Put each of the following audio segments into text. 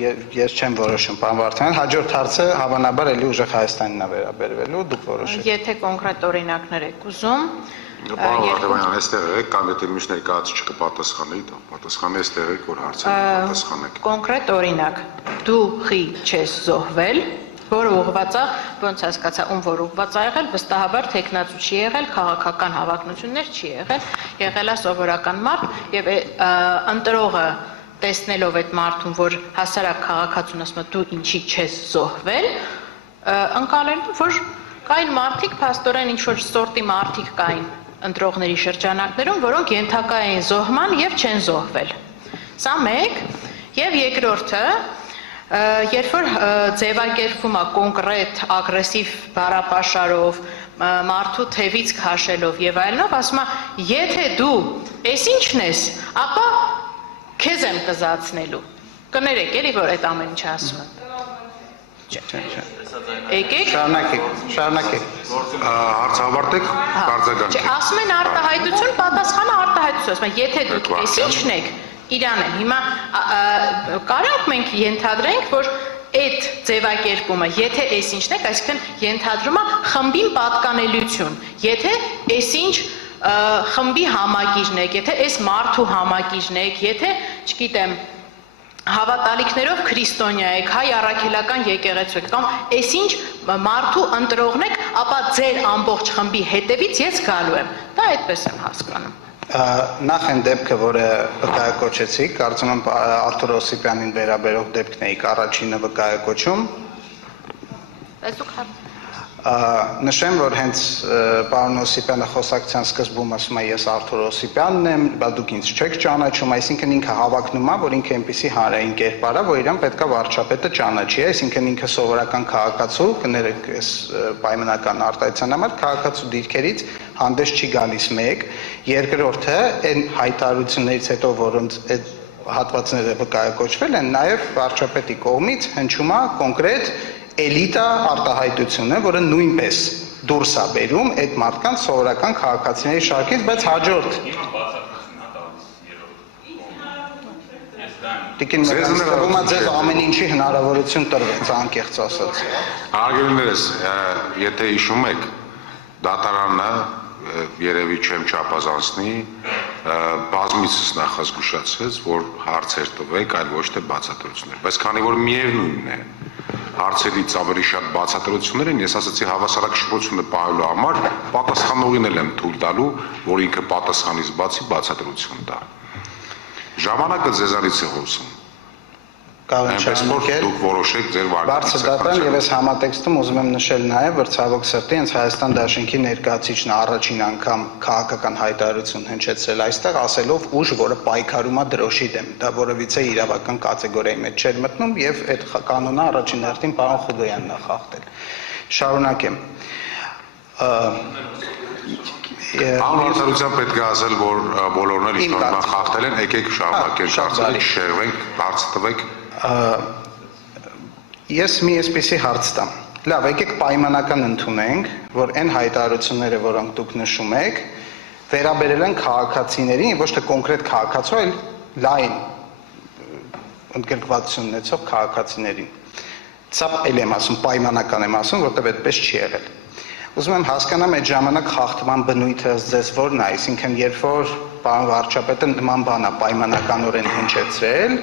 ես չեմ որոշում, պարոն Վարդանյան, հաջորդ հարցը հավանաբար էլի ուժեղ Հայաստանին է վերաբերվելու, դուք որոշեք։ Եթե կոնկրետ օրինակներ եք ուզում, Պարոն Վարդանյան, այստեղ եք, կամ եթե միշտ ներկայացուցիչ կպատասխանի, պատասխանի այստեղ եք, որ հարցին պատասխանեք։ կոնկրետ օրինակ, դու խի չես զոհվել, որը ուղղված է, ոնց հասկացա, ում որ ուղղված է եղել, վստահաբար թեկնածու չի եղել, քաղաքական հավակնություններ չի եղել, եղել է սովորական մարդ եւ ընտրողը տեսնելով այդ մարդուն, որ հասարակ քաղաքացուն ասում է դու ինչի չես զոհվել, ընկալելու որ կային մարդիկ, փաստորեն ինչ որ սորտի մարդիկ կային ընտրողների շրջանակներում, որոնք ենթակա էին զոհման եւ չեն զոհվել։ Սա մեկ, եւ երկրորդը երբ որ ձևակերպվում է կոնկրետ ագրեսիվ բառապաշարով, մարդու թևից քաշելով եւ այլնով, ասում է, եթե դու էս ինչն ես, ապա քեզ եմ կզացնելու։ Կներեք, էլի որ այդ ամեն ինչը ասում եմ։ Եկեք։ Շարունակեք։ Հարց ավարտեք, կարձագանք։ Չէ, ասում են արտահայտություն, պատասխանը արտահայտություն, ասում են, եթե դուք էս ինչն եք, իրան են։ Հիմա կարանք մենք ենթադրենք, որ այդ ձևակերպումը, եթե էս ինչն եք, այսինքն ենթադրում է խմբին պատկանելիություն, եթե էս ինչ խմբի համակիրն եք, եթե էս մարդու համակիրն եք, եթե, չգիտեմ, հավատալիքներով քրիստոնյա եք, հայ առաքելական եկեղեցու եք, կամ էս ինչ մարդու ընտրողն եք, ապա ձեր ամբողջ խմբի հետևից ես գալու եմ։ Դա այդպես եմ հասկանում։ Նախ այն դեպքը, որը վկայակոչեցիք, կարծում եմ Արթուր Օսիպյանին վերաբերող դեպքն էիք առաջինը վկայակոչում։ Նշեմ, որ հենց պարոն Օսիպյանը խոսակցության սկզբում ասում է ես Արթուր Օսիպյանն եմ, բա դուք ինձ չեք ճանաչում, այսինքն ինքը հավակնում է, որ ինքը այնպիսի հանրային կերպար է, որ իրան պետքա վարչապետը ճանաչի, այսինքն ինքը սովորական քաղաքացու, կներեք այս պայմանական արտահայտության համար քաղաքացու դիրքերից հանդես չի գալիս մեկ, երկրորդը այն հայտարարություններից հետո, որոնց այդ հատվածները վկայակոչվել են, նաև վարչապետի կողմից հնչում է կոնկրետ էլիտա արտահայտությունը, որը նույնպես դուրս է բերում այդ մարդկանց սովորական քաղաքացիների շարքից, բայց հաջորդ Տիկին մտածում է ձեզ ամեն ինչի հնարավորություն տրվեց, անկեղծ ասած։ Արգելներս, եթե հիշում եք, դատարանը երևի չեմ չափազանցնի, բազմիցս նախազգուշացրեց, որ հարցեր տվեք, այլ ոչ թե բացատրություններ, բայց քանի որ միևնույնն է, հարցերից ավելի շատ բացատրություններ են, ես ասացի հավասարակշռությունը պահելու համար պատասխանողին էլ եմ թույլ տալու, որ ինքը պատասխանից բացի բացատրություն տա։ Ժամանակը ձեզանից է խոսում։ Այնպես որ դուք որոշեք ձեր բարձր դատան եւ այս համատեքստում ուզում եմ նշել նաեւ, որ ցավոք սրտի հենց Հայաստան Դաշնքի ներկայացուցիչն առաջին անգամ քաղաքական հայտարարություն հնչեցրել այստեղ, ասելով ուժ, որը պայքարում է դրոշի դեմ, դա որևիցե իրավական կատեգորիայի մեջ չէր մտնում եւ այդ կանոնը առաջին հերթին պարոն Խուգոյանն է խախտել։ Շարունակեմ։ Անհարթարության պետք է ասել, որ բոլորն էլ իշխանական խախտել են, եկեք շարունակենք հարցերը, չշեղվենք, հարց տվեք։ Ես մի այսպիսի հարց տամ։ Լավ, եկեք պայմանական ընդունենք, որ այն հայտարարությունները, որոնք դուք նշում եք, վերաբերել են քաղաքացիներին, ոչ թե կոնկրետ քաղաքացու, այլ լայն ընդգրկվածություն ունեցող քաղաքացիներին։ Սա էլ եմ ասում, պայմանական եմ ասում, որտեղ այդպես չի եղել։ Ուզում եմ հասկանամ այդ ժամանակ խախտման բնույթը ձեզ որն է, այսինքն երբ որ պարոն վարչապետը նման բան է պայմանականորեն հնչեցրել,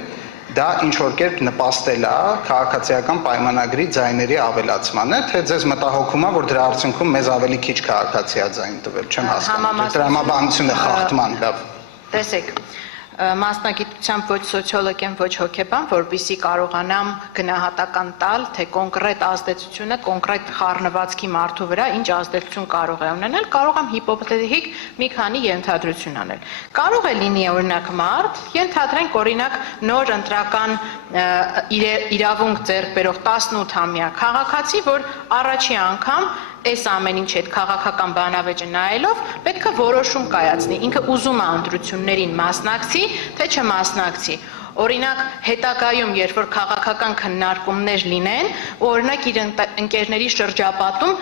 դա ինչ որ կերպ նպաստել է քաղաքացիական պայմանագրի ձայների ավելացմանը, թե ձեզ մտահոգում է, որ դրա արդյունքում մեզ ավելի քիչ քաղաքացի է ձայն տվել, չեմ հասկանում։ Տրամաբանությունը խախտման, լավ։ Տեսեք, մասնագիտությամբ ոչ սոցիոլոգ եմ, ոչ հոգեբան, որպեսզի կարողանամ գնահատական տալ, թե կոնկրետ ազդեցությունը կոնկրետ խառնվածքի մարդու վրա ինչ ազդեցություն կարող է ունենալ, կարող եմ հիպոթետիկ մի քանի ենթադրություն անել։ Կարող է լինի օրինակ մարդ, ենթադրենք օրինակ նոր ընտրական իրավունք ձեռք բերող 18-ամյա քաղաքացի, որ առաջի անգամ այս ամեն ինչ այդ քաղաքական բանավեճը նայելով պետք է որոշում կայացնի, ինքը ուզում է ընտրություններին մասնակցի, թե չմասնակցի։ Օրինակ հետագայում, երբ որ քաղաքական քննարկումներ լինեն, օրինակ իր ընկերների շրջապատում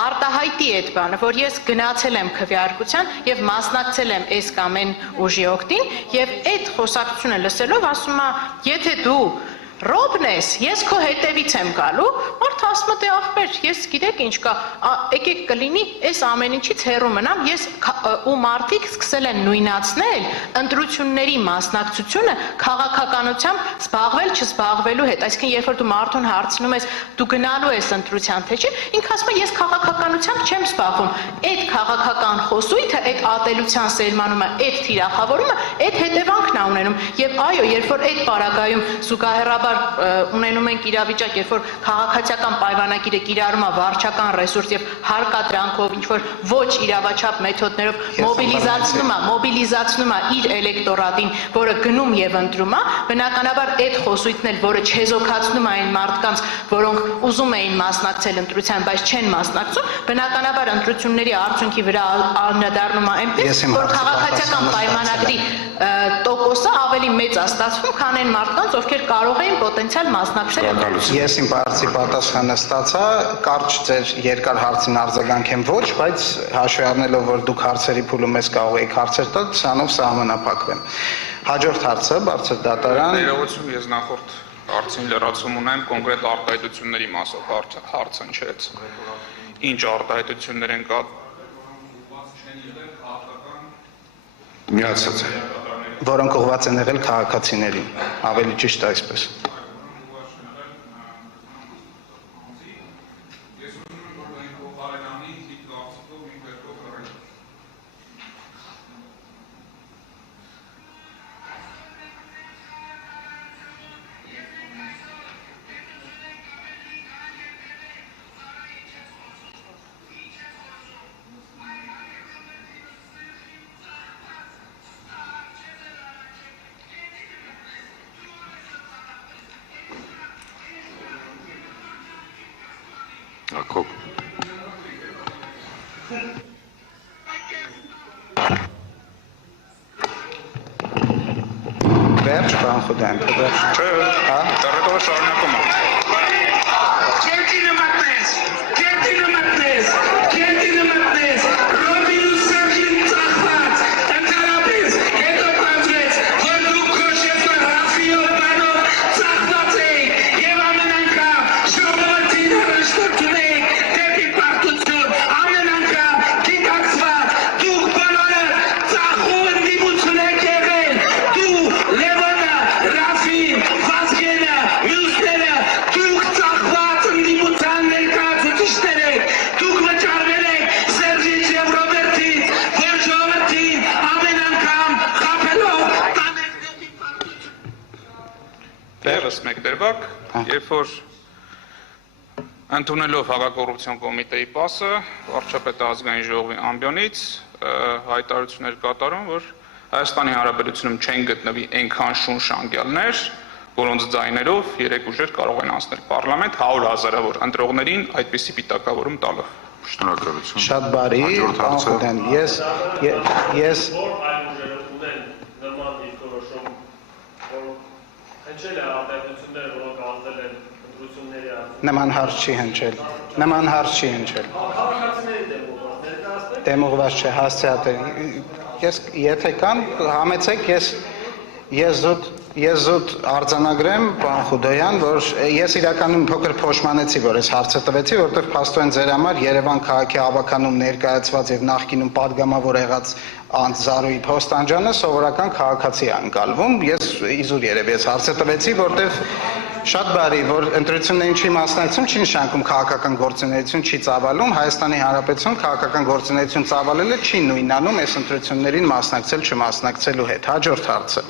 արտահայտի այդ բանը, որ ես գնացել եմ քվեարկության եւ մասնակցել եմ այս կամ այն ուժի օգտին եւ այդ խոսակցությունը լսելով ասում է, եթե դու Ռոբն ես, ես քո հետևից եմ գալու, մարդը ասում է դե ախպեր, ես գիտեք ինչ կա, եկեք կլինի, այս ամեն ինչից հեռու մնամ, ես ու մարդիկ սկսել են նույնացնել ընտրությունների մասնակցությունը քաղաքականությամբ զբաղվել չզբաղվելու հետ, այսինքն երբ որ դու մարդուն հարցնում ես, դու գնալու ես ընտրության թե չէ, ինքը ասում է ես քաղաքականությամբ չեմ զբաղվում, այդ քաղաքական խոսույթը, այդ ատելության սերմանումը, այդ թիրախավորումը, այդ հետևանքն է ունենում, եւ այո, երբ որ այդ պարագայում զուգահեռաբար ունենում ենք իրավիճակ, երբ որ քաղաքացիական պայմանագիրը կիրառում է վարչական ռեսուրս եւ հարկադրանքով ինչ որ ոչ իրավաչափ մեթոդներով մոբիլիզացնում է իր էլեկտորատին, որը գնում եւ ընտրում է, բնականաբար այդ խոսույթն էլ, որը չեզոքացնում է այն մարդկանց, որոնք ուզում էին մասնակցել ընտրության, բայց չեն մասնակցում, բնականաբար ընտրությունների արդյունքի վրա անդրադառնում է այնպես, որ քաղաքացիական պայմանագրի տոկոսը ավելի մեծ է ստացվում, քան այն մարդկանց, ովքեր կարող էին պոտենցիալ մասնակցել։ Ես իմ հարցի պատասխանը ստացա, կարճ ձեր երկար հարցին արձագանքեմ ոչ, բայց հաշվի առնելով, որ դուք հարցերի փուլում ես կարող եք հարցեր տալ, սրանով սահմանափակվեմ։ Հաջորդ հարցը, բարձր դատարան։ Ներողություն, ես նախորդ հարցին լրացում ունեմ, կոնկրետ արտահայտությունների մասով հարցը նշեց։ Ինչ արտահայտություններ են կա։ Միացած է։ Որոնք ուղղված են եղել քաղաքացիներին, ավելի ճիշտ այսպես։ Ակոբ։ Վերջ, պարոն Խուդայան, վերջ։ Չէ, տեղեկով շարունակում եմ։ Մեկտերբակ, երբ որ ընդունելով հակակոռուպցիոն կոմիտեի պասը, վարչապետի ազգային ժողովի ամբիոնից հայտարարություններ կատարում, որ Հայաստանի Հանրապետությունում չեն գտնվի այնքան շունչ անգյալներ, որոնց ձայներով երեք ուժեր կարող են անցնել պարլամենտ 100,000-ավոր ընտրողներին այդպիսի պիտակավորում տալով։ Շնորհակալություն։ Շատ բարի, պարոն Խուդայան, ես Նման հարց չի հնչել։ Նման հարց չի հնչել։ Դեմ ուղղված չէ, հասցեատեր։ Ես եթե կան, համեցեք, ես զուտ արձանագրեմ, պարոն Խուդոյան, որ ես իրականում փոքր փոշմանեցի, որ ես հարցը տվեցի, որովհետև փաստորեն ձեր համար Երևան քաղաքի ավականում ներկայացված եւ նախկինում падգամավոր եղած Զարուհի Փոստանջյանը սովորական քաղաքացի է անցալվում։ Ես իզուր երևի ես հարցը տվեցի, որովհետև շատ բարի, որ ընտրություններին չի մասնակցում, չի նշանակում քաղաքական գործունեություն չի ծավալում, Հայաստանի Հանրապետություն քաղաքական գործունեություն ծավալելը չի նույնանում այս ընտրություններին մասնակցել չմասնակցելու հետ։ Հաջորդ հարցը։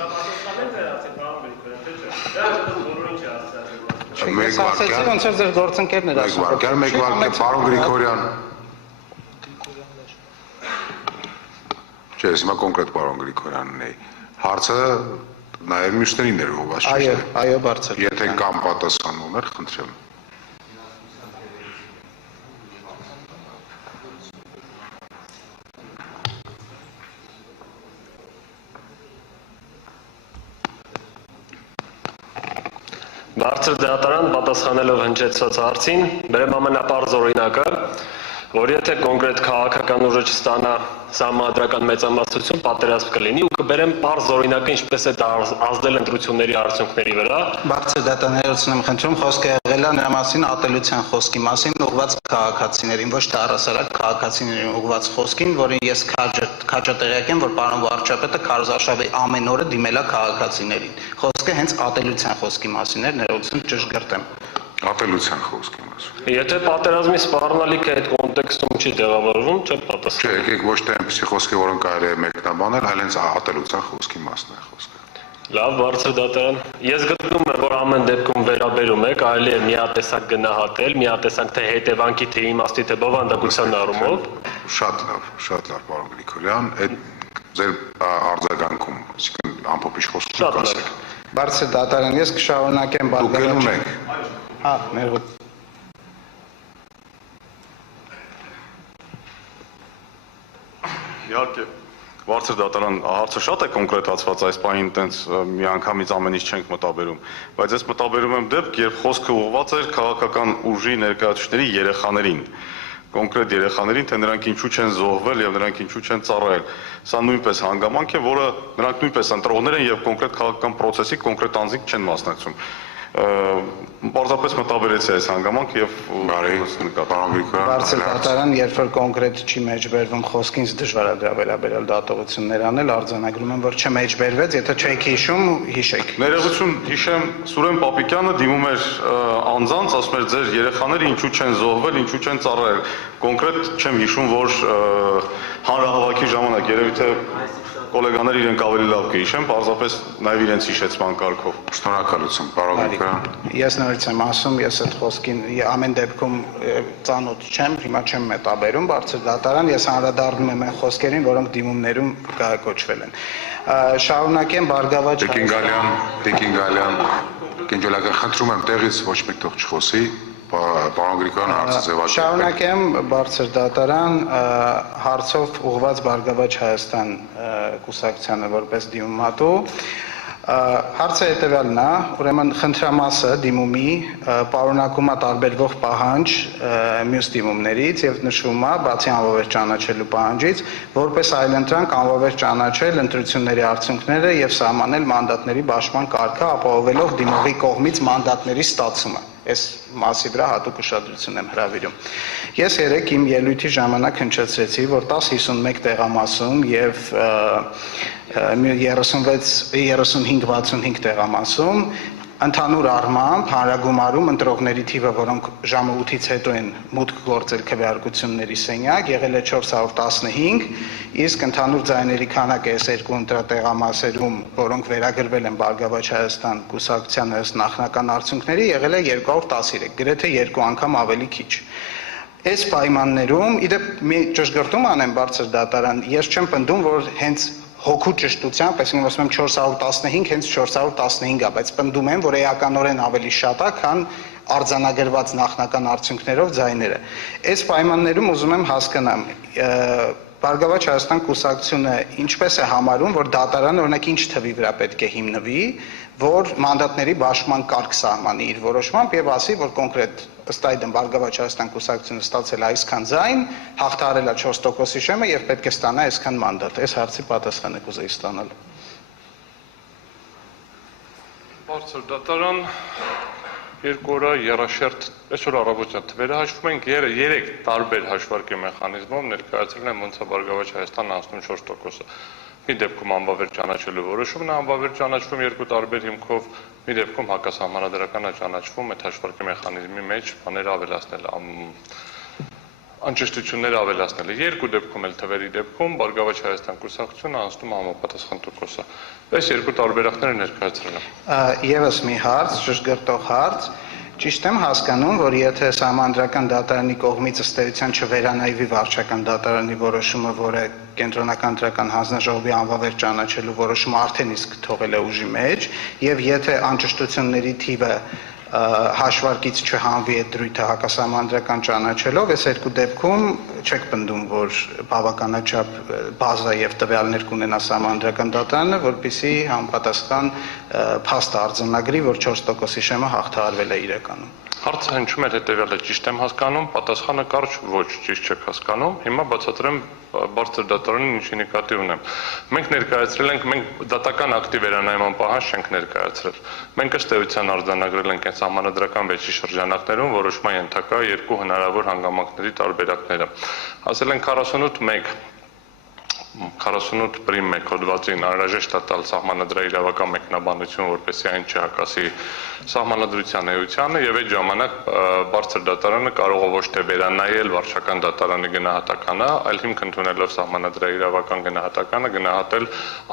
Ես ասացի, ոնց որ ձեր գործընկերն էր ասում։ Մեկ վարքան, պարոն Գրիգորյան։ Չէ, հիմա կոնկրետ պարոն Գրիգորյանն է։ Հարցը նաև մյուսներին էր ուղղված։ Այո, բարձր։ Եթե կան պատասխանողներ, խնդրեմ։ Բարձր դատարան պատասխանելով հնչեցված հարցին, բերեմ ամենապարզ օրինակը, որ եթե կոնկրետ քաղաքական ուժը չստանա սահմանադրական մեծամասնություն, պատերազմ կլինի ու կբերեմ պարզ օրինակը ինչպես է դա ազդել ընտրությունների արդյունքների վրա։ Բարձր դատաներությունն եմ խնդրում, խոսքը եղել է նրա մասին ատելության խոսքի մասին ուղղված քաղաքացիներին, ոչ թե առասարակ քաղաքացիներին ուղղված խոսքին, որին ես քաջատեղյակ եմ, որ պարոն վարչապետը Քարոզարշավի ամեն օրը դիմել է քաղաքացիներին։ Խոսքը հենց ատելության խոսքի մասին էր, ներողություն ճշգրտեմ։ Ատելության խոսքի մասին։ Եթե պատերազմի սպառնալիքը այդ կոնտեքստում չի տեղավորվում, չեմ պատասխանում։ Չէ, եկեք ոչ թե այնպեսի խոսքի, որոնք կարելի է մեկնաբանել, այլ հենց ատելության խոսքի մասն է խոսքը։ Լավ, բարձր դատարան։ Ես գտնում եմ, որ ամեն դեպքում վերաբերում է, կարելի է միատեսակ գնահատել, միատեսակ թե հետևանքի, թե իմաստի, թե բովանդակության առումով։ Շատ լավ, պարոն Գրիգորյան, այդ ձեր արձագանքում, այսինքն ամփոփիչ խոսքում կասեք։ Բարձր դատարան, ես կշարունակեմ Դուք գնում եք։ Հա, ներողություն։ Իհարկե, բարձր դատարան հարցը շատ է կոնկրետացված այս պահին տենց միանգամից ամեն ինչ չենք մտաբերում, բայց ես մտաբերում եմ դեպք, երբ խոսքը ուղղված էր քաղաքական ուժի ներկայացուցիչների երեխաներին, կոնկրետ երեխաներին, թե նրանք ինչու չեն զոհվել եւ նրանք ինչու չեն ծառայել։ Սա նույնպես հանգամանք է, որը նրանք նույնպես ընտրողներ են եւ կոնկրետ քաղաքական process-ի կոնկրետ անձինք չեն մասնակցում։ Պարզապես մտաբերեցի այս հանգամանք եւ Բարձր դատարան, երբ որ կոնկրետ չի մեջբերվում խոսքին, դժվար է դրա վերաբերյալ դատողություններ անել, արձանագրում եմ, որ չմեջբերվեց, եթե չեք հիշում, հիշեք։ Ներողություն, հիշեմ, Սուրեն Պապիկյանը դիմում էր անձանց, ասում էր ձեր երեխաները ինչու չեն զոհվել, ինչու չեն ծառայել։ Կոնկրետ չեմ հիշում, որ հանրահավաքի ժամանակ երևի թե Կոլեգաներ իրենք ավելի լավ կհիշեն, պարզապես նաև իրենց հիշեցման կարգով։ Շնորհակալություն, պարոն Գրիգորյան։ Ես նորից եմ ասում, ես այդ խոսքին ամեն դեպքում ծանոթ չեմ, հիմա չեմ մտաբերում, բարձր դատարան, ես անդրադառնում եմ այն խոսքերին, որոնք դիմումներում կոչվել են։ Շարունակեմ Բարգավաճ Տիկին Գալյան, Կենջոլական, խնդրում եմ տեղից ոչ մեկ թող չխոսի։ Պարոն Գրիգորյան հարցը ձևակերպել։ Շարունակեմ բարձր դատարան հարցով ուղղված Բարգավաճ Հայաստան կուսակցությանը որպես դիմումատու։ Հարցը հետևյալն է, ուրեմն խնդրամասը դիմումի պարունակում է տարբերվող պահանջ մյուս դիմումներից եւ նշվում է, բացի անվավեր ճանաչելու պահանջից, որպես այլընտրանք անվավեր ճանաչել ընտրությունների արդյունքները եւ սահմանել մանդատների բաշխման կարգը, ապահովելով դիմողի կողմից մանդատների ստացումը։ Այս մասի վրա հատուկ ուշադրություն եմ հրավիրում։ Ես երեք իմ ելույթի ժամանակ հնչեցրեցի, որ 10-51 տեղամասում եւ 35-65 տեղամասում ընդհանուր առմամբ հանրագումարում ընտրողների թիվը, որոնք ժամը 8-ից հետո են մուտք գործել քվեարկությունների սենյակ, եղել է 415, իսկ ընդհանուր ձայների քանակը այս երկու ընտրատեղամասերում, որոնք վերագրվել են Բարգավաճ Հայաստան կուսակցության ըստ նախնական արդյունքների, եղել է 213, գրեթե 2 անգամ ավելի քիչ։ Այս պայմաններում, իդեպ մի ճշգրտում անեմ բարձր դատարան, ես չեմ պնդում, որ հենց հոգու ճշտությամբ, այսինքն ասում եմ 415, հենց 415 է, բայց պնդում եմ, որ էականորեն ավելի շատ է, քան արձանագրված նախնական արդյունքներով ձայները։ Այս պայմաններում ուզում եմ հասկանամ, Բարգավաճ Հայաստան կուսակցությունը ինչպես է համարում, որ դատարանը օրինակ ինչ թվի վրա պետք է հիմնվի, որ մանդատների բաշխման կարգ սահմանի իր որոշմամբ եւ ասի, որ կոնկրետ ըստ այդմ Բարգավաճ Հայաստան կուսակցությունը ստացել է այսքան ձայն, հաղթահարել է 4%-ի շեմը եւ պետք է ստանա այսքան մանդատ։ Այս հարցի պատասխանը կուզեի ստանալ։ Բարձր դատարան երկու օր երաշերտ այսօր առավոտյան թվերը հաշվում ենք 3 տարբեր հաշվարկի մեխանիզմով ներկայացրել են ոնց է Բարգավաճ Հայաստան 94%-ը։ Մի դեպքում անվավեր ճանաչելու որոշումն է անվավեր ճանաչվում երկու տարբեր հիմքով, մի դեպքում հակասահմանադրական է ճանաչվում այդ հաշվարկի մեխանիզմի մեջ բաները ավելացնել, անճշտությունները ավելացնել։ Երկու դեպքում էլ թվերի դեպքում Բարգավաճ Հայաստան կուսակցությունը անցնում է համապատասխան տոկոսը։ Այս երկու տարբերակները ներկայացրել եմ։ Եվս մի հարց, ճշգրտող հարց։ Ճիշտ եմ հասկանում, որ եթե Սահմանադրական դատարանի կողմից ըստ էության չվերանայվի վարչական դատարանի որոշումը, որը կենտրոնական ընտրական հանձնաժողովի անվավեր ճանաչելու որոշումը արդեն իսկ թողել է ուժի մեջ, եւ եթե անճշտությունների թիվը հաշվարկից չհանվի այդ դրույթը հակասահմանադրական ճանաչելով, այս երկու դեպքում չեք պնդում, որ բավականաչափ բազա եւ տվյալներ կունենա Սահմանադրական դատարանը, որպեսզի համապատասխան փաստ արձանագրի, որ 4%-ի շեմը հաղթահարվել է իրականում։ Հարցը հնչում էր հետևյալը, ճիշտ եմ հասկանում, պատասխանը կարճ ոչ, ճիշտ չեք հասկանում։ Հիմա բացատրեմ բարձր դատարանին ինչի նկատի ունեմ։ Մենք ներկայացրել ենք, մենք դատական ակտի վերանայման պահանջ չենք ներկայացրել։ Մենք ըստ էության արձանագրել ենք այն սահմանադրական վեճի շրջանակներում որոշման ենթակա երկու հնարավոր հանգամանքների տարբերակները։ Ասել են 48 պրիմ 1 հոդվածին անհրաժեշտ է տալ սահմանադրաիրավական մեկնաբանություն, որպեսզի այն չհակասի սահմանադրության էությանը եւ այդ ժամանակ բարձր դատարանը կարող է ոչ թե վերանայել վարչական դատարանի գնահատականը, այլ հիմք ընդունելով սահմանադրաիրավական գնահատականը գնահատել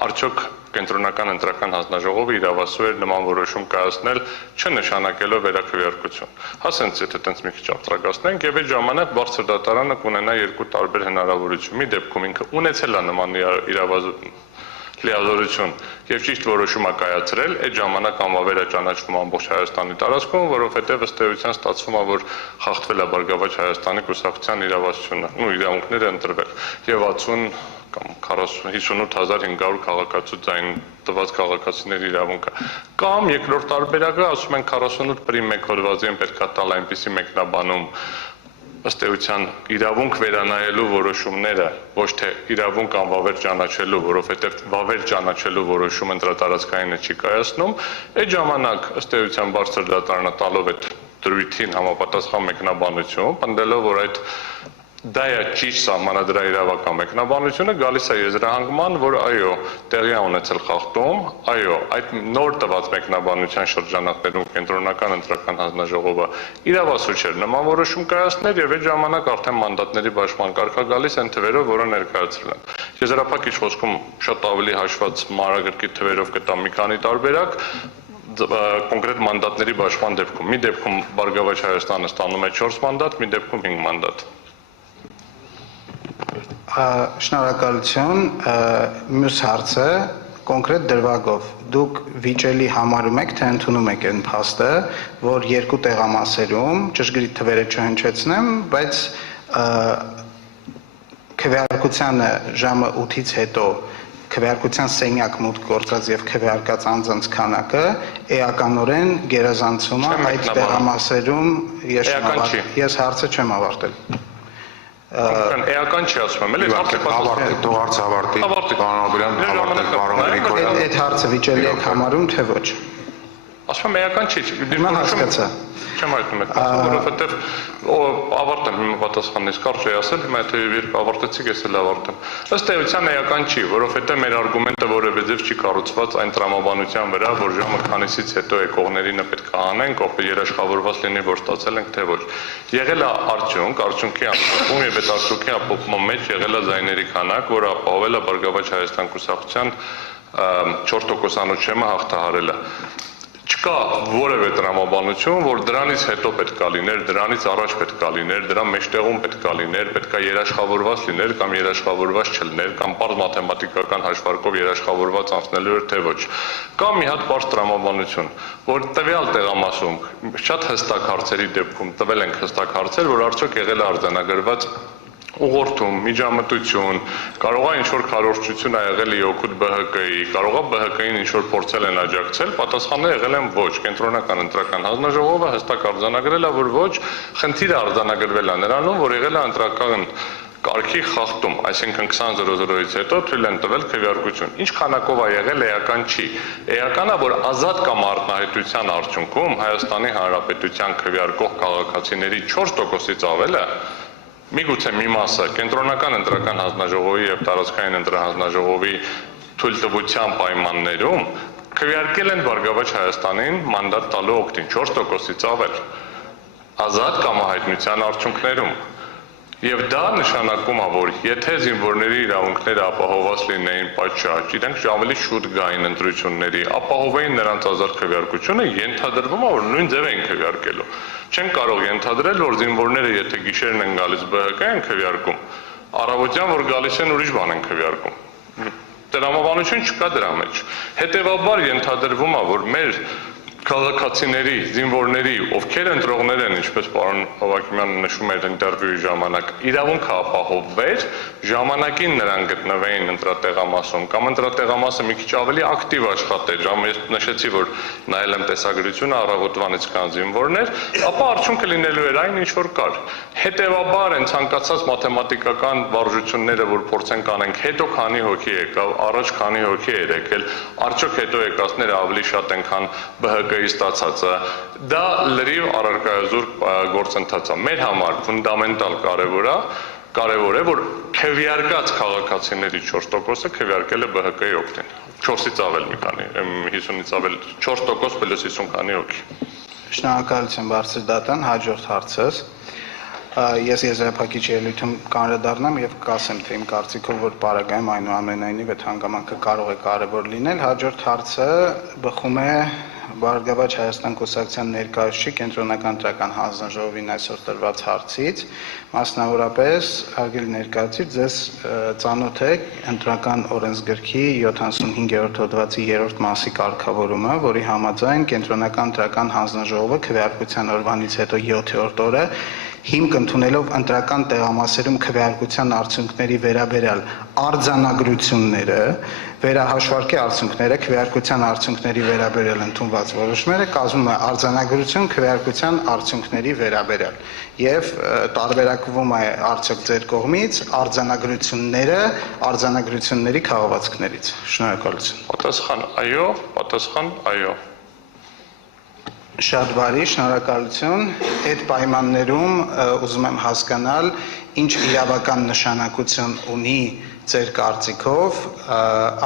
արդյոք կենտրոնական ընտրական հանձնաժողովը իրավասու էր նման որոշում կայացնել, չնշանակելով վերաքվեարկություն։ Հասենց եթե տենց մի քիչ աբստրակտացնենք եւ այդ ժամանակ բարձր դատարանը կունենա երկու տարբեր հնարավորություն։ Մի դեպքում ինքը ունեցել է նման լիազորություն եւ ճիշտ որոշում է կայացրել, այդ ժամանակ անվավեր է ճանաչվում ամբողջ Հայաստանի տարածքում, որովհետեւ ըստ էության ստացվում է, որ խախտվել է Բարգավաճ Հայաստանի կուսակցության իրավասությունը, իրավունքները ընտրվել եւ 60 կամ 58500 քաղաքացու տված քաղաքացիների իրավունքը։ Կամ երկրորդ տարբերակը, ասում են 48 պրիմ 1 հոդվածին պետք է տալ այնպիսի մեկնաբանում ըստ էության իրավունք վերանայելու որոշումները, ոչ թե իրավունք անվավեր ճանաչելու, որովհետև վավեր ճանաչելու որոշում ընտրատարածքայինը չի կայացնում, այդ ժամանակ ըստ էության բարձր դատարանը տալով այդ դրույթին համապատասխան մեկնաբանություն, պնդելով, որ այդ դա է ճիշտ սահմանադրաիրավական մեկնաբանությունը գալիս է եզրահանգման, որ այո, տեղի է ունեցել խախտում, այո, այդ նոր տված մեկնաբանության շրջանակներում կենտրոնական ընտրական հանձնաժողովը իրավասու չէր նման որոշում կայացնել եւ այդ ժամանակ արդեն մանդատների բաշխման կարգ է գալիս այն թվերով, որը ներկայացրել են։ Եզրափակիչ խոսքում շատ ավելի հաշված մանրակրկիտ թվերով կտամ մի քանի տարբերակ կոնկրետ մանդատների բաշխման դեպքում։ Մի դեպքում Բարգավաճ Հայաստանը ստանում է 4 մանդատ, մի դեպքում 5 մանդատ։ Շնորհակալություն, մյուս հարցը կոնկրետ դրվագով դուք վիճելի համարում եք, թե ընդունում եք այն փաստը, որ երկու տեղամասերում ճշգրիտ թվերը չհնչեցնեմ, բայց քվեարկությանը ժամը 8-ից հետո քվեարկության սենյակ մուտք գործած եւ քվեարկած անձանց քանակը էականորեն գերազանցում է այդ տեղամասերում ես հարցը չեմ ավարտել։ Էական չի ասում եմ, էլի հարցը ավարտեք, դու հարցը ավարտի, պարոն Աբելյան, ավարտեք, պարոն Գրիգորյան։ Այդ հարցը վիճելի եք համարում, թե ոչ։ Ասում եմ էական չի։ Հիմա հասկացա։ Չեմ հայտնում այդ մասը, որովհետև ավարտեմ հիմա պատասխանն իսկ կարճ էի ասել, հիմա եթե երբ ավարտեցիք, ես էլ ավարտեմ։ Ըստ էության էական չի, որովհետև մեր արգումենտը որևէ ձև չի կառուցված այն տրամաբանության վրա, որ ժամը քանիսից հետո եկողներինը պետք է անենք, ով երաշխավորված լինի, որ ստացել ենք, թե ոչ։ Եղել է արդյունք, արդյունքի ամփոփում եւ այդ արդյունքի ամփոփման մեջ եղել է ձայների քանակ, որը ապահովել է Բարգավաճ Հայաստան կուսակցության 4% շեմը հաղթահարել է։ Չկա որևէ տրամաբանություն, որ դրանից հետո պետք է լիներ, դրանից առաջ պետք է լիներ, դրա մեջտեղում պետք է լիներ, պետք է երաշխավորված լիներ կամ երաշխավորված չլիներ, կամ պարզ մաթեմատիկական հաշվարկով երաշխավորված անցնելու էր, թե ոչ։ Կամ մի հատ պարզ տրամաբանություն, որ տվյալ տեղամասում շատ հստակ հարցերի դեպքում տվել ենք հստակ հարցեր, որ արդյոք եղել է արձանագրված ուղղորդում, միջամտություն, կարող է ինչ-որ քարոզչություն ա եղել ի օգուտ ԲՀԿ-ի, կարող է ԲՀԿ-ին ինչ-որ փորձել են աջակցել, պատասխանը եղել են ոչ, կենտրոնական ընտրական հանձնաժողովը հստակ արձանագրել է, որ ոչ, խնդիրը արձանագրվել է նրանում, որ եղել է ընտրական կարգի խախտում, այսինքն 20:00-ից հետո թույլ են տվել քվեարկություն։ Ինչ քանակով է եղել, էական չի։ Էականն է, որ ազատ կամ առնահայտության արդյունքում Հայաստանի Հանրապետության քվեարկող քաղաքացիների 4%-ից ավելը միգուցե մի մասը կենտրոնական ընտրական հանձնաժողովի եւ տարածքային ընտրահանձնաժողովի թույլտվության պայմաններում քվեարկել են Բարգավաճ Հայաստանին մանդատ տալու օգտին 4%-ից ավել ազատ կամահայտնության արդյունքներում եւ դա նշանակում է որ եթե զինվորների իրավունքները ապահովված լինեին պատշաճ իրենք ավելի շուտ գային ընտրությունների ապահովեին նրանց ազատ քվեարկությունը ենթադրվում է որ նույն ձև են քվեարկելու չեն կարող ենթադրել որ զինվորները եթե գիշերն են գալիս ԲՀԿ են քվեարկում առավոտյան որ գալիս են ուրիշ բան են քվեարկում տրամաբանություն չկա դրա մեջ հետեւաբար ենթադրվում է որ մեր քաղաքացիների, զինվորների, ովքեր ընտրողներ են, ինչպես պարոն Հովակիմյանը նշում էր ինտերվյուի ժամանակ, իրավունքը ապահովվեր, ժամանակին նրանք գտնվեին ընտրատեղամասում, կամ ընտրատեղամասը մի քիչ ավելի ակտիվ աշխատեր, ես նշեցի, որ նայել եմ տեսագրությունը, առավոտվանից կան զինվորներ, ապա արդյունքը լինելու էր այն, ինչ որ կար։ Հետևաբար են ցանկացած մաթեմատիկական վարժությունները, որ փորձենք անենք, հետո քանի հոգի եկավ, առաջ քանի հոգի էր եկել, արդյոք հետո եկածները ավելի շատ են, քան ԲՀԿ-ի ստացածը, դա լրիվ առարկայազուրկ գործընթաց է։ Մեր համար ֆունդամենտալ կարևոր է, որ քվեարկած քաղաքացիների 4%-ը քվեարկել է ԲՀԿ-ի օգտին։ 4-ից ավել մի քանի, 50-ից ավել 4% պլյուս 50 քանի հոգի։ Շնորհակալություն բարձր դատան, հաջորդ հարցս։ Ես եզրափակիչ ելույթում կանրադառնամ եւ կասեմ, թե իմ կարծիքով որ պարագայում այնուամենայնիվ այդ հանգամանքը կարող է կարևոր լինել։ Հաջորդ հարցը բխում է Բարգավաճ Հայաստան կուսակցության ներկայացուցիչ կենտրոնական ընտրական հանձնաժողովին այսօր տրված հարցից, մասնավորապես հարգելի ներկայացուցիչ, ձեզ ծանոթ է ընտրական օրենսգրքի 75-րդ հոդվածի 3-րդ մասի կարգավորումը, որի համաձայն կենտրոնական ընտրական հանձնաժողովը քվեարկության օրվանից հետո 7-րդ օրը հիմք ընդունելով ընտրական տեղամասերում քվեարկության արդյունքների վերաբերյալ արձանագրությունները, վերահաշվարկի արդյունքները, քվեարկության արդյունքների վերաբերյալ ընդունված որոշումները կազմում է արձանագրություն քվեարկության արդյունքների վերաբերյալ եւ տարբերակվում է արդյոք ձեր կողմից արձանագրությունների քաղվածքներից։ Շնորհակալություն։ Պատասխան այո։ Շատ բարի, շնորհակալություն։ Այդ պայմաններում ուզում եմ հասկանալ, ինչ իրավական նշանակություն ունի ձեր կարծիքով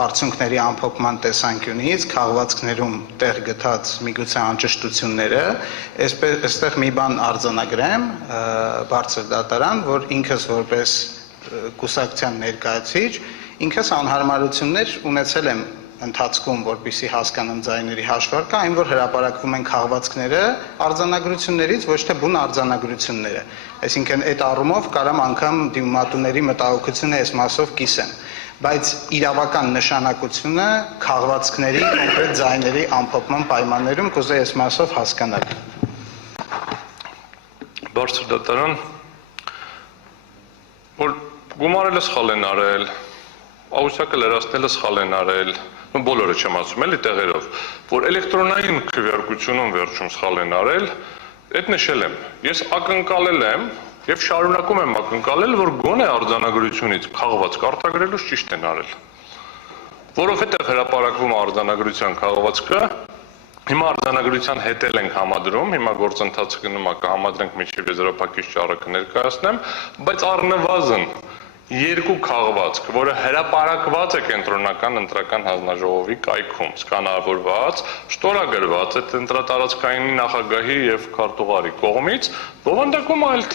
արդյունքների ամփոփման տեսանկյունից քաղվածքներում տեղ գտած միգուցե անճշտությունները, այստեղ մի բան արձանագրեմ, բարձր դատարան, որ ինքս որպես կուսակցության ներկայացուցիչ, ինքս անհարմարություններ ունեցել եմ ընթացքում, որպեսզի հասկանամ ձայների հաշվարկը, այն որ հրապարակվում են քաղվածքները արձանագրություններից, ոչ թե բուն արձանագրությունները։ Այսինքն այդ առումով կարամ անգամ դիմումատուների մտահոգությունը այս մասով կիսեմ, բայց իրավական նշանակությունը քաղվածքների կոնկրետ ձայների ամփոփման պայմաններում կուզեի այս մասով հասկանալ։ Բարձր դատարան, որ գումարելը սխալ են արել, Աուսակը լրացնելը սխալ են արել, բոլորը չեմ ասում էլի տեղերով, որ էլեկտրոնային քվեարկությունում վերջում սխալ են արել, այդ նշել եմ։ Ես ակնկալել եմ եւ շարունակում եմ ակնկալել, որ գոնե արձանագրությունից քաղվածք արտագրելուց ճիշտ են արել։ Որովհետեւ հրապարակվում արձանագրության քաղվածքը, հիմա արձանագրության հետել ենք համադրում, հիմա գործընթացը գնում է կհամադրենք միջև եզրափակիչ ճառը կներկայացնեմ, բայց առնվազն երկու քաղվածք, որը հրապարակված է կենտրոնական ընտրական հանձնաժողովի կայքում, սկանավորված, շտորագրված այդ ընտրատարածքային նախագահի եւ քարտուղարի կողմից, բովանդակում այլ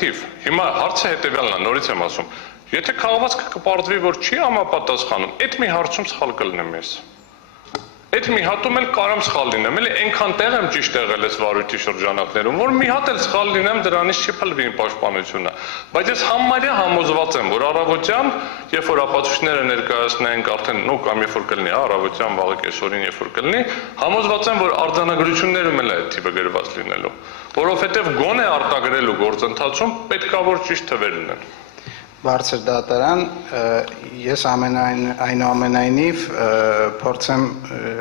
թիվ։ Հիմա հարցը հետեւյալն է, նորից եմ ասում, եթե քաղվածքը կպարզվի, որ չի համապատասխանում, այդ մի հարցում սխալ կլինեմ ես։ Այդ մի հատում էլ կարամ սխալ լինեմ, էլի այնքան տեղ եմ ճիշտ եղել այս վարույթի շրջանակներում, որ մի հատ էլ սխալ լինեմ, դրանից չի փլվի իմ պաշտպանությունը։ Բայց ես համարյա համոզված եմ, որ առավոտյան, երբ որ ապացույցները ներկայացնենք արդեն, կամ երբ որ կլինի, առավոտյան, վաղը կեսօրին, երբ որ կլինի, համոզված եմ, որ արձանագրություններում էլ է այդ թիվը գրված լինելու, որովհետև գոնե արտագրելու գործընթացում պետքա որ ճիշտ թվեր լինեն։ Բարձր դատարան, ես այնուամենայնիվ փորձեմ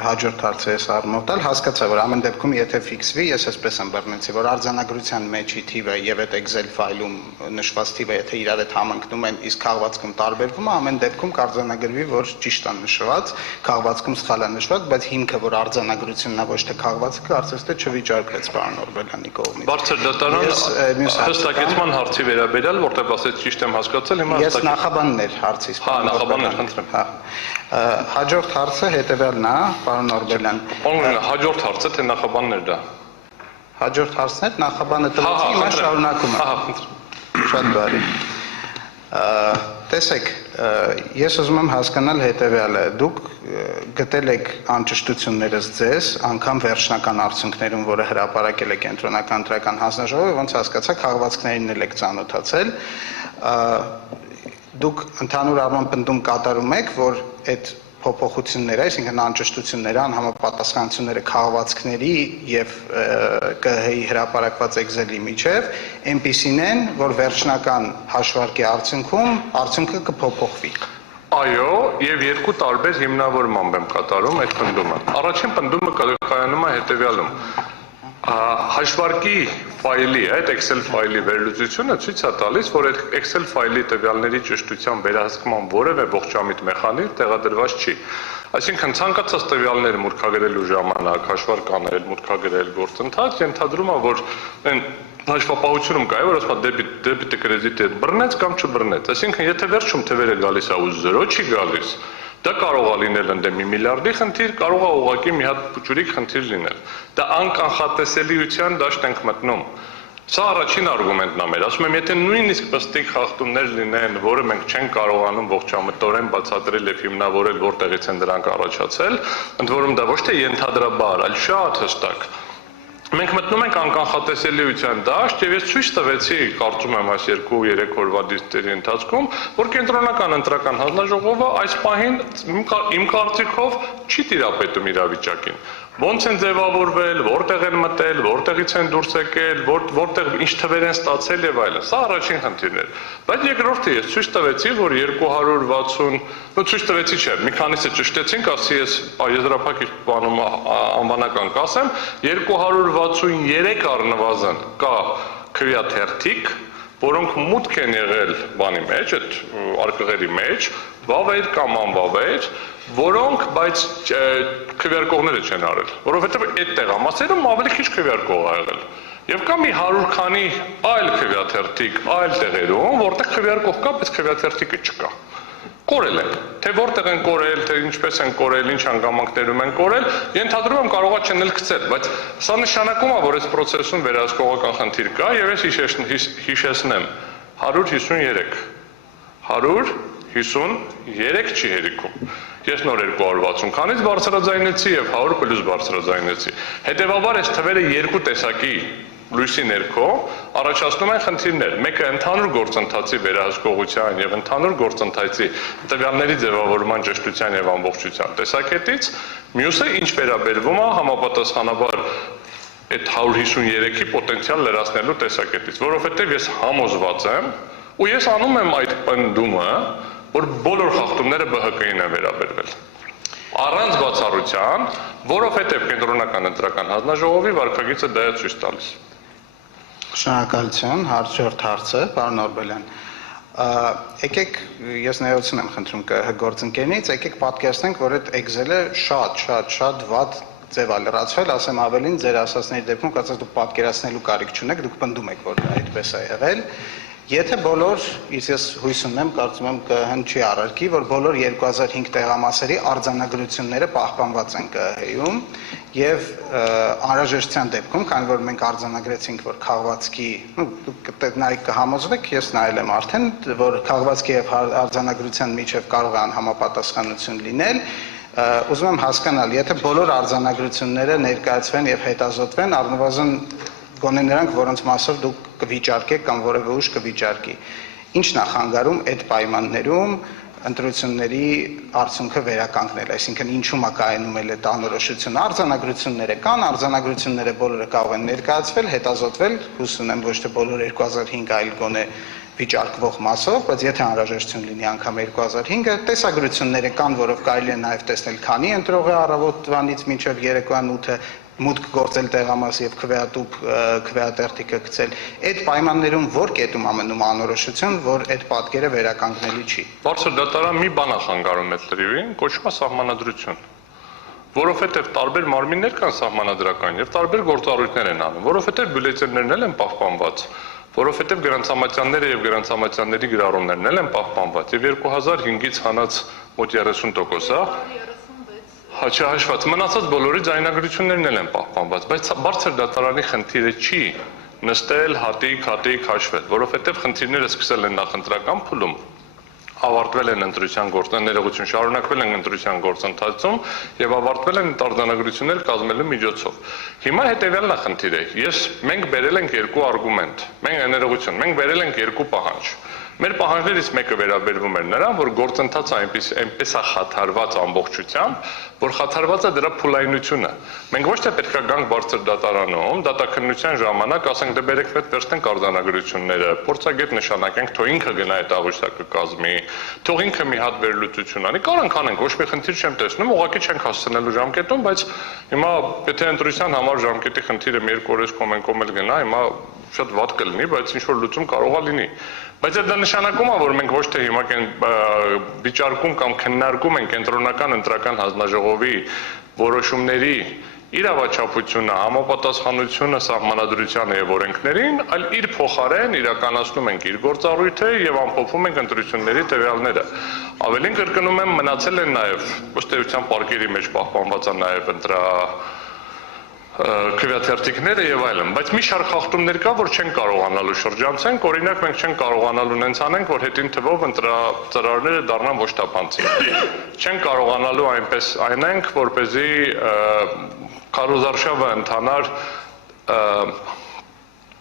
հաջորդ հարցը ես առումով տալ, հասկացա, որ ամեն դեպքում եթե ֆիքսվի, ես այսպես եմ բռնեցի, որ արձանագրության մեջի թիվը եւ այդ Excel ֆայլում նշված թիվը եթե իրար հետ համընկնում են, իսկ քաղվածքում տարբերվում է, ամեն դեպքում կարձանագրվի, որ ճիշտ է նշված, քաղվածքում սխալ է նշված, բայց հիմքը, որ արձանագրությունն է, ոչ թե քաղվածքը, կարծես թե չվիճարկվեց պարոն Օրբելյանի կողմից։ Բարձր դատարան, հստակեցման հարցի վերաբերյալ, որտեղ ասեց ճիշտ եմ հասկացել, Ես նախաբաններ հարցիս։ Նախաբաններ, խնդրեմ։ Հաջորդ հարցը հետևյալն է, պարոն Օրբելյան։ Հաջորդ հարցը թե նախաբաններ դա։ Հաջորդ հարցն է, նախաբանը տվեցի, հիմա շարունակում եմ։ Շատ բարի։ Տեսեք, ես ուզում եմ հասկանալ հետևյալը, դուք գտել եք անճշտություններս ձեզ, անգամ վերջնական արդյունքներում, որը հրապարակել է կենտրոնական ընտրական հանձնաժողովը, ոնց հասկացա, քաղվածքներին էլ եք ծանոթացել, դուք ընդհանուր առմամբ պնդում կատարում եք, որ այդ փոփոխությունները, այսինքն անճշտությունները, անհամապատասխանությունները քաղվածքների եւ ԿՀ-ի հրապարակված Excel-ի միջև այնպիսին են, որ վերջնական հաշվարկի արդյունքում արդյունքը կփոփոխվի։ Այո, եւ երկու տարբեր հիմնավորմամբ եմ կատարում այդ պնդումը։ Առաջին պնդումը կայանում է հետեւյալում. հաշվարկի ֆայլի, այդ Excel ֆայլի վերլուծությունը ցույց է տալիս, որ այդ Excel ֆայլի տվյալների ճշտության վերահսկման որևէ ողջամիտ մեխանիզմ տեղադրված չի։ Այսինքն ցանկացած տվյալներ մուտքագրելու ժամանակ, հաշվարկ անել, մուտքագրել գործընթաց, ենթադրում է, որ այն հաշվապահությունում կա, որ ասում է դեբիտը կրեդիտը բռնեց կամ չբռնեց։ Այսինքն, եթե վերջում թվերը գալիս է ու 0 չի գալիս, դա կարող է լինել ընդդեմ 1 միլիարդի խնդիր, կարող է ուղղակի մի հատ փուճուրիկ խնդիր լինել։ Դա անկանխատեսելիության դաշտ ենք մտնում։ Սա առաջին արգումենտն է մեր, ասում եմ, եթե նույնիսկ պստիկ խախտումներ լինեն, որը մենք չենք կարողանում ողջամտորեն բացատրել եւ հիմնավորել, որտեղից են դրանք առաջացել, ընդ որում դա ոչ թե ենթադրաբար, այլ շատ հստակ։ Մենք մտնում ենք անկանխատեսելիության դաշտ եւ ես ցույց տվեցի, կարծում եմ այս 2-3 օրվա դիտերի ընթացքում, որ կենտրոնական ընտրական հանձնաժողովը այս պահին իմ կարծիքով չի տիրապետում իրավիճակին։ Ոնց են ձևավորվել, որտեղ են մտել, որտեղից են դուրս եկել, որտեղ ինչ թվեր են ստացել եւ այլն։ Սա առաջին խնդիրն էր։ Բայց երկրորդը ես ցույց տվեցի, որ 260, ցույց տվեցի չէ, մի քանիսը ճշտեցինք, ասի ես եզրափակիչ բանում անվանական կասեմ, 263 առնվազն կա քվեաթերթիկ, որոնք մուտք են եղել բանի մեջ, այդ արկղերի մեջ, վավեր կամ անվավեր, որոնք բայց քվեարկողները չեն արել, որովհետև այդ տեղամասերում ավելի քիչ քվեարկող ա եղել։ Եվ կա մի 100 քանի այլ քվեաթերթիկ, այլ տեղերում, որտեղ քվեարկող կա, բայց քվեաթերթիկը չկա։ Կորել են, թե որտեղ են կորել, թե ինչպես են կորել, ինչ հանգամանքներում են կորել, ենթադրում եմ կարող է չնել գցել, բայց սա նշանակում է, որ այս process-ում վերահսկողական խնդիր կա եւ ես հիշեցնեմ 153 չի հերիքում։ Ես նոր 260 քանից բարձրաձայնեցի եւ 100 պլյուս բարձրաձայնեցի։ Հետեւաբար այս թվերը երկու տեսակի լույսի ներքո առաջացնում են խնդիրներ։ Մեկը ընդհանուր գործընթացի վերահսկողության եւ ընդհանուր գործընթացի տվյալների ձևավորման ճշտության եւ ամբողջության տեսակետից, մյուսը ինչ վերաբերվում է համապատասխանաբար այդ 153-ի պոտենցիալ լրացնելու տեսակետից, որովհետեւ ես համոզված եմ ու ես անում եմ այդ պնդումը, որ բոլոր խախտումները ԲՀԿ-ին են վերաբերվել։ Առանց բացառության, որովհետեւ կենտրոնական ընտրական հանձնաժողովի վարքագիծը դա է ցույց տալիս։ Շնորհակալություն, հաջորդ հարցը, պարոն Օրբելյան։ Եկեք, ես ներողություն եմ խնդրում գործընկերներից, եկեք պատկերացնենք, որ այդ Excel-ը շատ վատ ձև է լրացվել, ասեմ ավելին, ձեր ասածների դեպքում կարծես դուք պատկերացնելու կարիք չունեք, դուք պնդում եք, որ դա այդպես է եղել։ Եթե բոլոր, ես հույս ունեմ, կարծում եմ ԿՀ-ն չի առարկի, որ բոլոր 2005 տեղամասերի արձանագրությունները պահպանված են ԿՀ-ում եւ անհրաժեշտության դեպքում, քանի որ մենք արձանագրեցինք, որ քաղվածքի, դուք նայեք կհամոզվեք, ես նայել եմ արդեն, որ քաղվածքի եւ արձանագրության միջև կարող է անհամապատասխանություն լինել, ուզում եմ հասկանալ, եթե բոլոր արձանագրությունները ներկայացվեն եւ հետազոտվեն, առնվազն գոնե նրանք, որոնց մասով դուք կվիճարկեք կամ որևէ ուժ կվիճարկի։ Ինչն է խանգարում այդ պայմաններում ընտրությունների արդյունքը վերականգնել, այսինքն ինչու՞մ է կայանում այդ անորոշությունը, արձանագրությունները կան, արձանագրությունները բոլորը կարող են ներկայացվել, հետազոտվել, հույս ունեմ ոչ թե բոլոր 2005 այլ գոնե վիճարկվող մասով, բայց եթե անհրաժեշտություն լինի անգամ 2005-ը, տեսագրությունները կան, որով կարելի է նաև տեսնել քանի ընտրող է առավոտվանից մինչև երեկոյան 8-ը մուտք գործել տեղամաս եւ քվեատերթիկը գցել։ Այդ պայմաններում որ կետում է մնում անորոշություն, որ այդ պատկերը վերականգնելի չի։ Բարձր դատարան մի բան է խանգարում այդ լրիվին, կոչվում է սահմանադրություն։ Որովհետեւ տարբեր մարմիններ կան սահմանադրական եւ տարբեր գործառույթներ են անում, որովհետեւ բյուլետեններն էլ են պահպանված, որովհետեւ գրանցամատյանները եւ գրանցամատյանների գրառումներն էլ են պահպանված եւ 2005-ից հանած մոտ 30%-ը Հաշված մնացած բոլորի ձայնագրություններն էլ են պահպանված, բայց բարձր դատարանի խնդիրը չի նստել, հատիկ հաշվել, որովհետև խնդիրները սկսել են նախընտրական փուլում, ավարտվել են ընտրության գործընթացում, շարունակվել են ընտրության գործընթացում եւ ավարտվել են արձանագրություններ կազմելու միջոցով։ Հիմա հետեւյալն է խնդիրը։ Մենք բերել ենք երկու արգումենտ, մենք ներողություն, մենք բերել ենք երկու պահանջ։ Մեր պահանջներից մեկը վերաբերվում էր նրան, որ գործընթացը այնպես է խաթարված ամբողջությամբ, որ խաթարված է դրա փուլայնությունը։ Մենք ոչ թե պետք է գանք բարձր դատարանում, դատաքննության ժամանակ ասենք դե բերեք մեծ վերցնենք արձանագրությունները, փորձագետ նշանակենք, թող ինքը գնա այդ աղյուսակը կազմի, թող ինքը մի հատ վերլուծություն անի, կարող անենք, ոչ մի խնդիր չեմ տեսնում, ուղղակի չենք հասցնելու ժամկետում, բայց հիմա եթե ընտրության համար ժամկետի խնդիրը մի երկու օրից կոմ էլ գնա, հիմա շատ վատ կլինի, բայց ինչ որ լուծում կարող է լինի։ Բայց դա նշանակում է, որ մենք ոչ թե հիմա վիճարկում կամ քննարկում ենք կենտրոնական ընտրական հանձնաժողովի որոշումների իրավաչափությունը, համապատասխանությունը սահմանադրությանը եւ օրենքներին, այլ իր փոխարեն իրականացնում ենք իր գործառույթը եւ ամփոփում ենք ընտրությունների տվյալները։ Ավելին կրկնում եմ, մնացել են նաեւ ըստ էության պարկերի մեջ պահպանված է նաեւ քվեաթերթիկները եւ այլն, բայց մի շարք խախտումներ կա, որ չեն կարողանալու շրջանցենք, օրինակ մենք չենք կարողանալու նենց անենք, որ հետին թվով ընտրածրարները դառնան ոչ թափանցիկ։ Չեն կարողանալու այնպես այնենք, որպեսզի քարոզարշավը ընթանար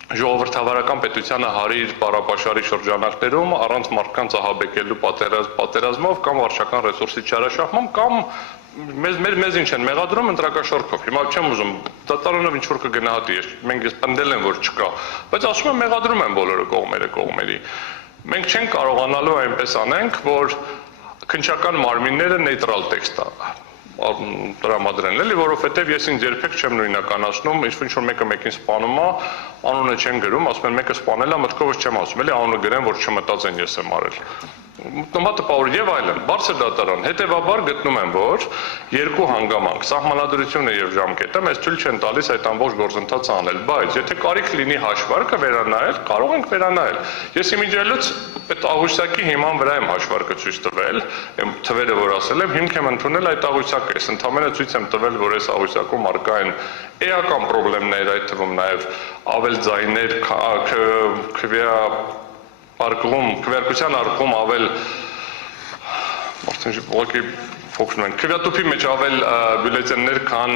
ժողովրդավարական պետությանը հարիր պարապաշարի շրջանակներում առանց մարդկանց ահաբեկելու պատերազմով կամ վարչական ռեսուրսի չարաշահմամբ կամ մեզ ինչ են մեղադրում ընտրակաշառքով։ Հիմա չեմ ուզում դատարանով ինչ որ կգնահատի, մենք պնդել են որ չկա, բայց ասում եմ մեղադրում են բոլորը կողմերի։ Մենք չենք կարողանալու այնպես անենք, որ քննչական մարմինները նեյտրալ տեքստ տրամադրեն, էլի, որովհետև ես ինձ երբեք չեմ նույնականացնում, ինչ որ մեկը մեկին սպանում է, անունը չեն գրում, ասում են մեկը սպանել է, մտքովս չեմ ասում, էլի անունը գրեն, որ չմտածեն ես եմ արել։ Նոմատպավոր եւ այլն, բարձր դատարան, հետեւաբար գտնում եմ, որ երկու հանգամանք, սահմանադրությունը եւ ժամկետը մեզ թույլ չեն տալիս այդ ամբողջ գործընթացը անել, բայց եթե կարիք լինի հաշվարկը վերանայել, կարող ենք վերանայել։ Ես իմիջիալից այդ աղյուսակի հիման վրա եմ հաշվարկը ցույց տվել, այն թվերը, որ ասել եմ, հիմք եմ ընդունել այդ աղյուսակը, ես ընդհանրապես ցույց եմ տվել, որ այս աղյուսակում արկա են էական խնդիրներ, այդ թվում նաեւ ավել ձայներ, քվեարկության արկում ավել փոխվում են քվեատուփի մեջ ավել բյուլետեններ, քան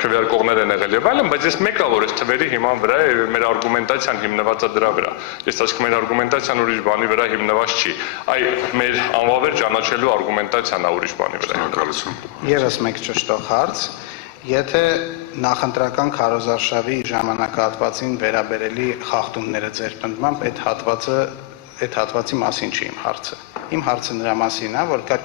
քվեարկողներ են եղել եւ այլն, բայց ես մեկը որ այս թվերի հիման վրա մեր արգումենտացիան հիմնված է դրա վրա։ Ես ասում եմ, մեր արգումենտացիան ուրիշ բանի վրա հիմնված չի, այ մեր անվավեր ճանաչելու արգումենտացիան է ուրիշ բանի վրա։ Եվս մեկ ճշտող հարց, եթե նախընտրական քարոզարշավի ժամանակահատվածին վերաբերելի խախտումները ձեր պնդմամբ այդ հատվածի մասին չի իմ հարցը։ Իմ հարցը նրա մասին է, որ կա